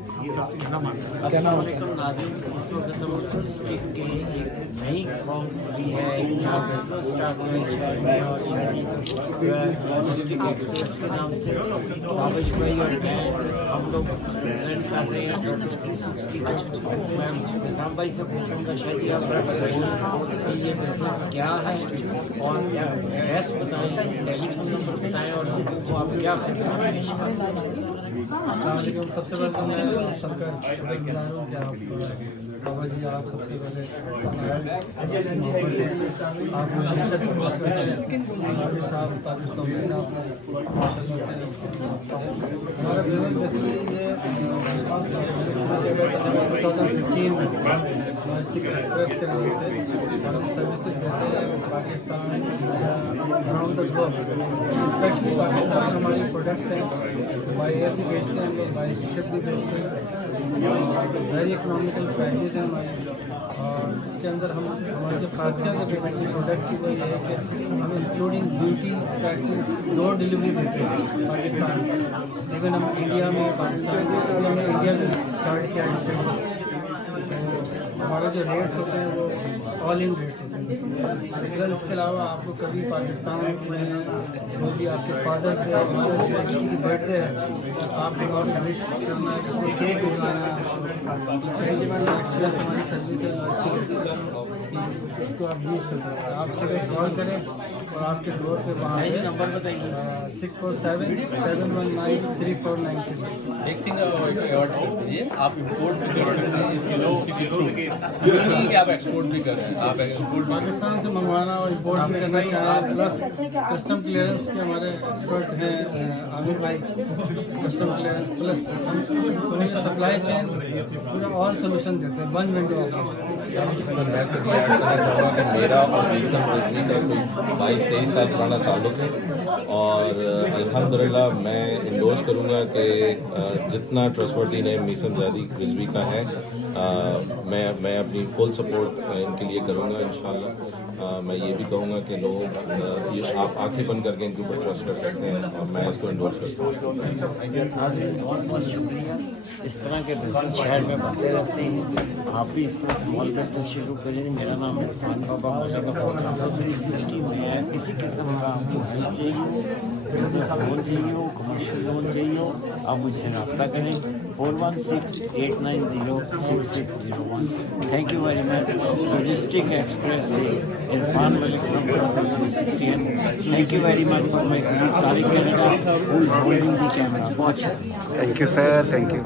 अस्सलाम वालेकुम नाज़रीन, इस वक्त हम डिस्ट्रिक्ट के एक नई फॉर्म खुली है, एक नया बिजनेस स्टार्ट हुआ है शहर में और डिस्ट्रिक्ट एक्सप्रेस के नाम से ताबिश भाई और मैं हम लोग प्रेजेंट कर रहे हैं 360 को। मैं निज़ाम भाई से पूछूँगा शायद आप कि ये बिजनेस क्या है और क्या एड्रेस बताएँ, टेलीफोन नंबर बताएँ और लोगों को आप क्या खिदमत पेश करें। सबसे पहले तो मैं सरकार शुक्रगुजार हूँ कि आप बाबा जी आप सबसे पहले आप हमेशा सपोर्ट करते हैं। आबिद साहब ताबिश तोमर साहब माशाल्लाह से हमारा बिजनेस बेसिकली ये शुरू किया गया था 2015 में डिस्ट्रिक्ट एक्सप्रेस के नाम से और हम सर्विसेज देते हैं Pakistan around the globe, specially Pakistan में हमारी प्रोडक्ट्स हैं बाई एयर भी बेचते हैं हम लोग, बाई शिप भी बेचते हैं। वेरी इकोनॉमिकल प्राइसेस हैं हमारे और इसके अंदर हम हमारी जो खासियत है बेसिकली प्रोडक्ट की वो ये है कि हम इंक्लूडिंग ब्यूटी पैक्सेस डोर डिलीवरी देते हैं पाकिस्तान में। लेकिन हम इंडिया में पाकिस्तान में इंडिया में स्टार्ट किया डिस्ट्रिक्ट, हमारे जो रेट्स होते हैं वो ऑल इन रेट्स होते हैं। अगर इसके अलावा आपको कभी पाकिस्तान में कोई भी आपके फादर से मदर से किसी की बर्थडे है, आपको और विश करना है, किसी को केक भिजवाना है, सेंटिमेंट एक्सप्रेस हमारी सर्विस है उसको आप यूज़ कर सकते हैं। आप सिर्फ कॉल करें और आपके डोर पे वहाँ नंबर बताइए 647-719-3493। एक थिंग ऐड कर दीजिए, आप इम्पोर्ट भी कर सकते हैं कि आप एक्सपोर्ट भी कर रहे हैं, आप एक्सपोर्ट पाकिस्तान से मंगवाना और इम्पोर्ट भी करना चाहें, प्लस कस्टम क्लियरेंस के हमारे एक्सपर्ट हैं आमिर भाई, कस्टम क्लियरेंस प्लस समझिए सप्लाई चेन पूरा ऑल सोल्यूशन देते हैं, वन विंडो मैं सिर्फ ऐड करना चाहूँगा कि मेरा और मीसम रिजवी का कोई 22-23 साल पुराना ताल्लुक़ है और अल्हम्दुलिल्लाह मैं इंडोर्स करूँगा कि जितना ट्रस्टवर्दी नेम मीसम जादी रिजवी का है मैं अपनी फुल सपोर्ट इनके लिए करूँगा इंशाल्लाह। मैं ये भी कहूँगा कि लोग ये आप आंखें बंद करके इनके ऊपर ट्रस्ट कर सकते हैं और मैं इसको इंडोर्स करता हूँ। बहुत बहुत शुक्रिया। इस तरह के बिजनेस शहर में बनते रहते हैं, आप भी इस तरह स्मॉल बिजनेस शुरू करें। मेरा नाम है खान बाबा मलिक 360 में है। किसी किस्म का आपको हेल्प चाहिए हो, बिजनेस लोन चाहिए हो, कमर्शियल लोन चाहिए हो, आप मुझसे रब्ता करें 4168906601। Thank you very much. Logistic express से Irfan Malik from 360 and thank you very much for my colleague Tariq Canada who is holding the camera. बहुत शुक्रिया। Thank you, sir. Thank you.